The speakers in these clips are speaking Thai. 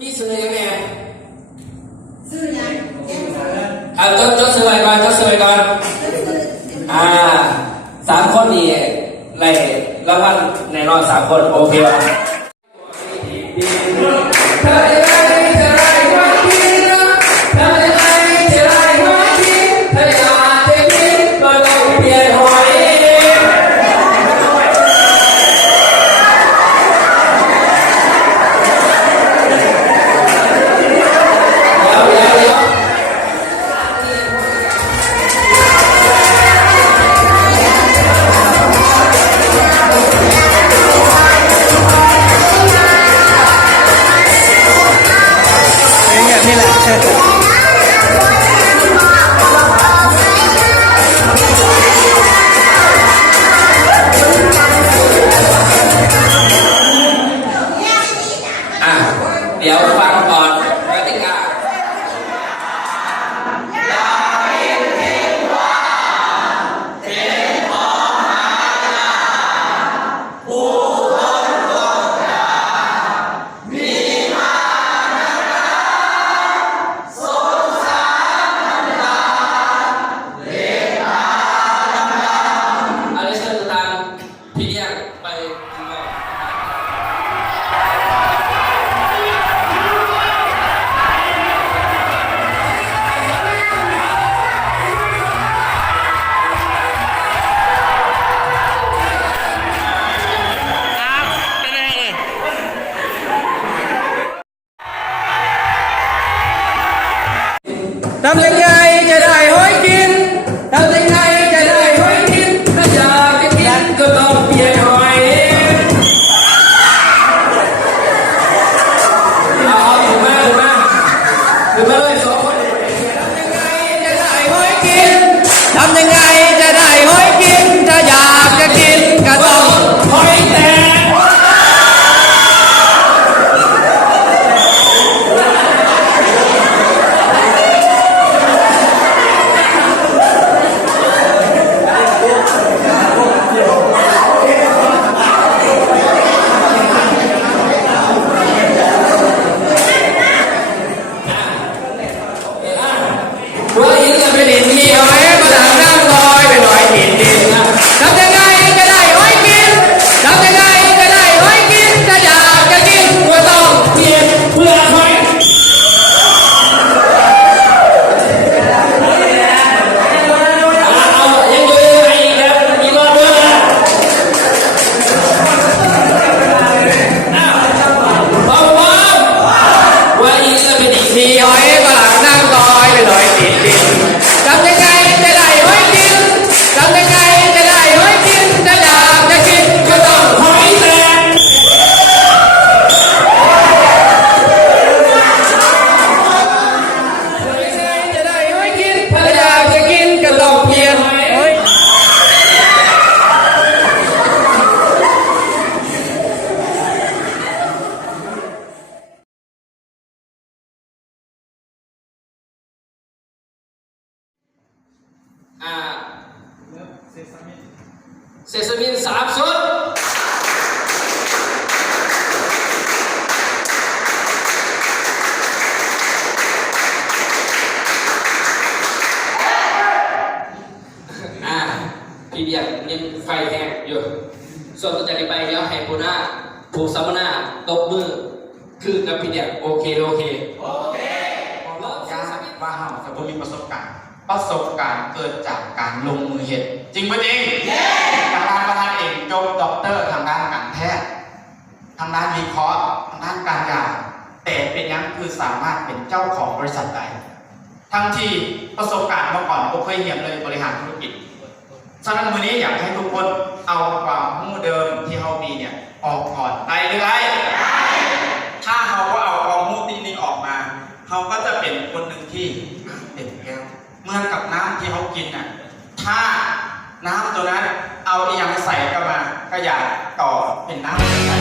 มีซื้อยังไงซื้อยังจดซื้อไว้ก่อนจดซื้อไว้ก่อน3 คนนี่ไรรางวัลแน่นอน3 คนโอเคป่ะเดี๋ยวฟังก่อนกติกาอะไรเชิญตามพี่เลี้ยงไปข้างนอกทำยังไงจะได้หอยกินทำยังไงจะได้หอยกินถ้าอยากจะกินก็ต้องเปลี่ยนหอยถูกไหมเลย2 คนทำยังไงจะได้หอยกินถ้าอยากจะกินก็ต้องหอยแตกว่าอีกจะเป็นอีกทีเอาไหม มาดังน้ำลอยไปลอยดินดินทำยังไงจะได้หอยกินทำยังไงจะได้หอยกินถ้าอยากจะกินก็ต้องเปลี่ยนเปลือกหอยเอายังอยู่ไอ้แล้วอีกรอบเดียวเบาๆว่าอีกจะเป็นอีกที มีหอยฝรั่งนั่งลอยไปลอยดินดินทำยังไงจะได้หอยกินทำยังไงจะได้หอยกินถ้าอยากจะกินก็ต้องหอยแตกจะได้หอยกินถ้าอยากจะกินก็ต้องเปลี่ยนหอยเซซามิน3 ชุดพี่เบียร์ยังไฟแห้งอยู่ส่วนตัวจากนี้ไปเดี๋ยวให้ผู้หน้าผู้สัมมนาตบมือคือกับพี่เบียร์โอเคว่าเฮาจะบ่มีประสบการณ์เกิดจากการลงมือเฮ็ดจริงป่ะจริงทางด้านประธานเองจบด็อกเตอร์ทางด้านการแพทย์ทางด้านวิเคราะห์ทางด้านการยาแต่เป็นยังคือสามารถเป็นเจ้าของบริษัทได้ทั้งที่ประสบการณ์มาก่อนบ่เคยเรียนเลยบริหารธุรกิจฉะนั้นวันนี้อยากให้ทุกคนเอาความรู้เดิมที่เฮามีเนี่ยออกก่อนได้หรือไม่ถ้าเฮาก็เอาความรู้นี้ออกมาเฮาก็จะเป็นคนหนึ่งที่เต็มแก้วเหมือนกับน้ำที่เขากินน่ะถ้าน้ำตัวนั้นเอาอีกอย่างใส่เข้ามาก็อยากต่อเป็นน้ำใส่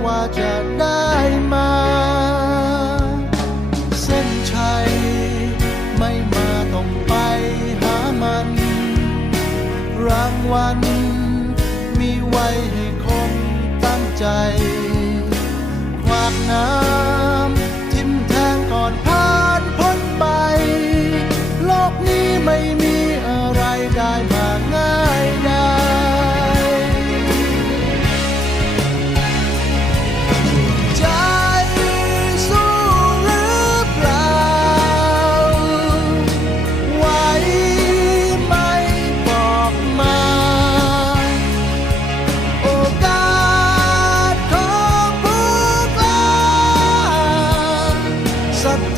กว่าจะได้มา เส้นชัยไม่มาต้องไปหามัน รางวัลมีไว้ให้คนตั้งใจขวากน้ำทิ่มแทงก่อนผ่านพ้นไป โลกนี้ไม่มีอะไรได้มาง่ายได้ ใจสู้หรือเปล่า ไหวไหมบอกมา โอกาสของผู้กล้าศรัทธ